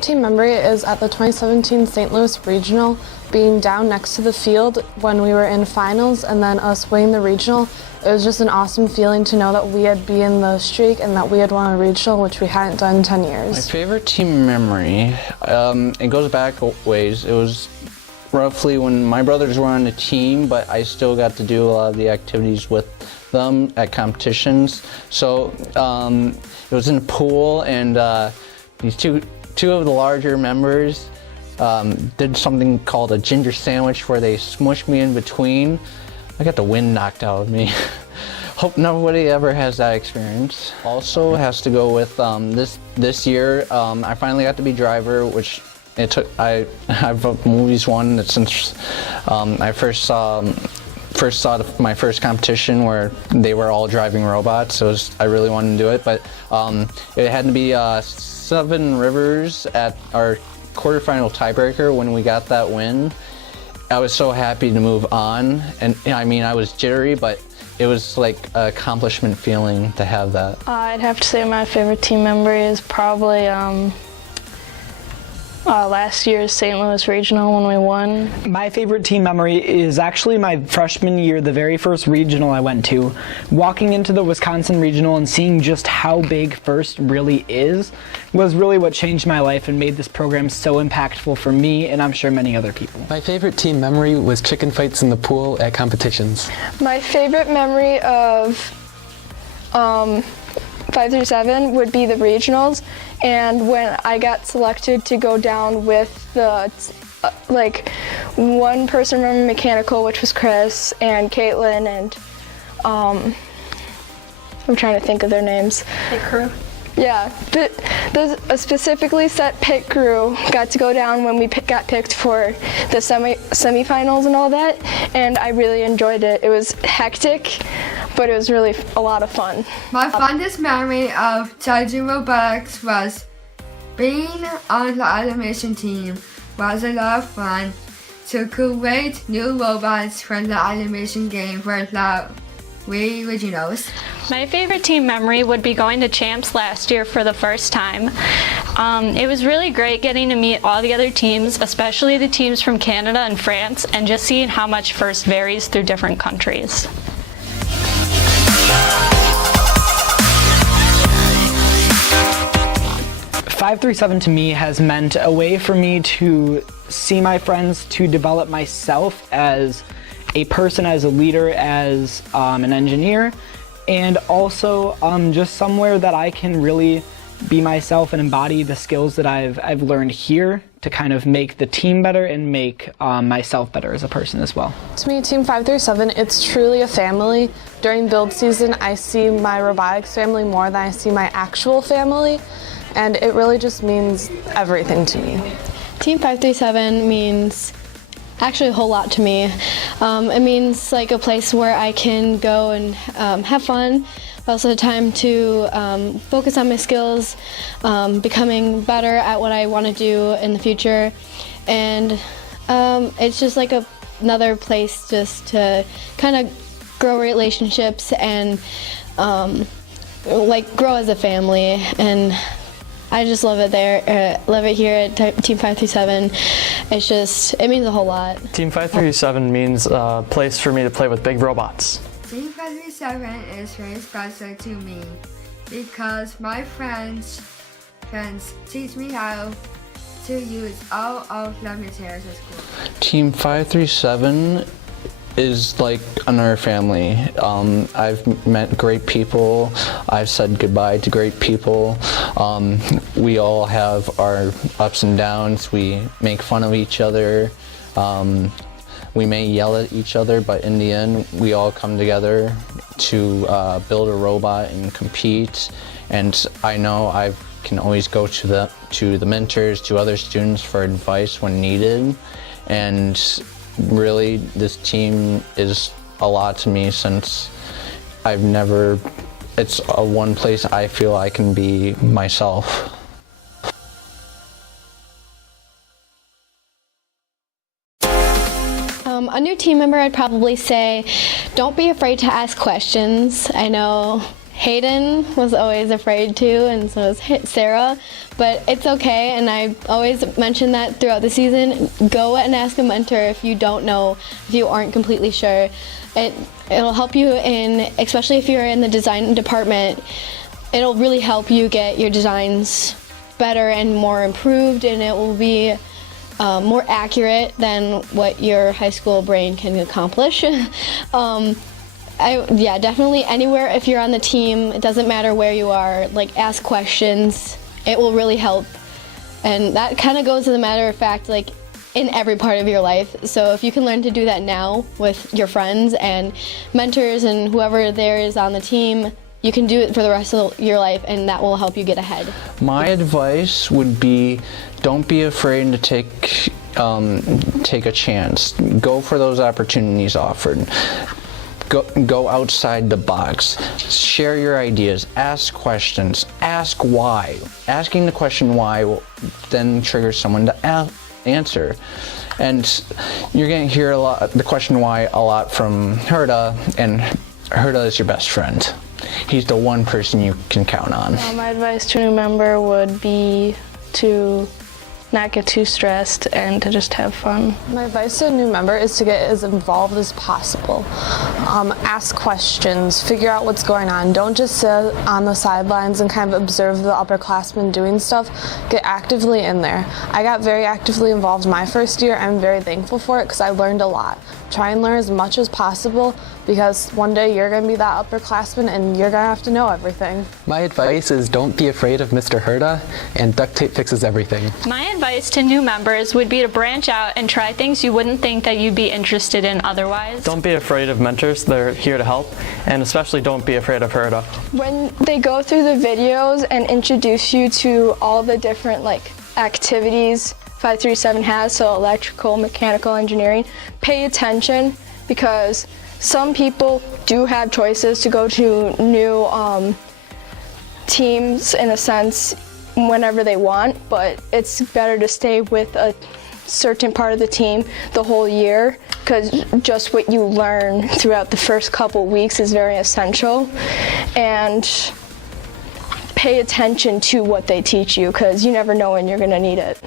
favorite team memory is at the 2017 St. Louis Regional, being down next to the field when we were in finals and then us winning the regional. It was just an awesome feeling to know that we had been the streak and that we had won a regional, which we hadn't done in 10 years. My favorite team memory, it goes back ways. It was roughly when my brothers were on the team, but I still got to do a lot of the activities with them at competitions. So it was in the pool, and these two of the larger members did something called a ginger sandwich where they smushed me in between. I got the wind knocked out of me. Hope nobody ever has that experience. Also has to go with this year. I finally got to be driver, which it took. I've always wanted it since I first saw my first competition where they were all driving robots. So I really wanted to do it, but it had to be Seven Rivers at our quarterfinal tiebreaker. When we got that win, I was so happy to move on, and I mean, I was jittery, but it was like an accomplishment feeling to have that. I'd have to say my favorite team memory is probably last year's St. Louis Regional when we won. My favorite team memory is actually my freshman year, the very first regional I went to. Walking into the Wisconsin Regional and seeing just how big first really is was really what changed my life and made this program so impactful for me and I'm sure many other people. My favorite team memory was chicken fights in the pool at competitions. My favorite memory of 5 through 7 would be the regionals, and when I got selected to go down with the one person from mechanical, which was Chris and Caitlin, and I'm trying to think of their names. Pit crew? Yeah, the specifically set pit crew got to go down when we got picked for the semifinals and all that, and I really enjoyed it. It was hectic, but it was really a lot of fun. My fondest memory of Charger Robotics was being on the animation team. Was a lot of fun to create new robots for the animation game for the Wii originals. My favorite team memory would be going to Champs last year for the first time. It was really great getting to meet all the other teams, especially the teams from Canada and France, and just seeing how much first varies through different countries. 5-3-7 to me has meant a way for me to see my friends, to develop myself as a person, as a leader, as an engineer, and also just somewhere that I can really be myself and embody the skills that I've learned here to kind of make the team better and make myself better as a person as well. To me, Team 5-7, it's truly a family. During build season, I see my robotics family more than I see my actual family, and it really just means everything to me. Team 5-7 means actually a whole lot to me. It means like a place where I can go and have fun, also time to focus on my skills, becoming better at what I want to do in the future, and it's just like another place just to kind of grow relationships and like grow as a family, and I just love it there, love it here at Team 5-7. It's just, it means a whole lot. Team 5-7 means a place for me to play with big robots. Team 5-7 is very special to me because my friends teach me how to use all of the materials at school. Team 5-7 is like another family. I've met great people. I've said goodbye to great people. We all have our ups and downs. We make fun of each other. We may yell at each other, but in the end, we all come together to build a robot and compete. And I know I can always go to the mentors, to other students for advice when needed. And really, this team is a lot to me since it's one place I feel I can be myself. A new team member, I'd probably say, don't be afraid to ask questions. I know Hayden was always afraid too, and so was Sarah, but it's okay, and I always mention that throughout the season. Go and ask a mentor if you don't know, if you aren't completely sure. It'll help you especially if you're in the design department, it'll really help you get your designs better and more improved, and it will be more accurate than what your high school brain can accomplish. Yeah, definitely anywhere if you're on the team, it doesn't matter where you are, like ask questions. It will really help. And that kind of goes to the matter of fact, like in every part of your life. So if you can learn to do that now with your friends and mentors and whoever there is on the team, you can do it for the rest of your life, and that will help you get ahead. My advice would be, don't be afraid to take a chance. Go for those opportunities offered. Go outside the box. Share your ideas. Ask questions. Ask why. Asking the question why will then trigger someone to answer. And you're going to hear the question why a lot from Herda, and Herda is your best friend. He's the one person you can count on. My advice to a new member would be to not get too stressed and to just have fun. My advice to a new member is to get as involved as possible. Ask questions, figure out what's going on. Don't just sit on the sidelines and kind of observe the upperclassmen doing stuff. Get actively in there. I got very actively involved my first year. I'm very thankful for it because I learned a lot. Try and learn as much as possible, because one day you're going to be that upperclassman and you're going to have to know everything. My advice is don't be afraid of Mr. Herda, and duct tape fixes everything. My advice to new members would be to branch out and try things you wouldn't think that you'd be interested in otherwise. Don't be afraid of mentors. They're here to help. And especially don't be afraid of Herda. When they go through the videos and introduce you to all the different activities 537 has, so electrical, mechanical engineering, pay attention, because some people do have choices to go to new teams in a sense whenever they want, but it's better to stay with a certain part of the team the whole year, because just what you learn throughout the first couple weeks is very essential. And pay attention to what they teach you, because you never know when you're going to need it.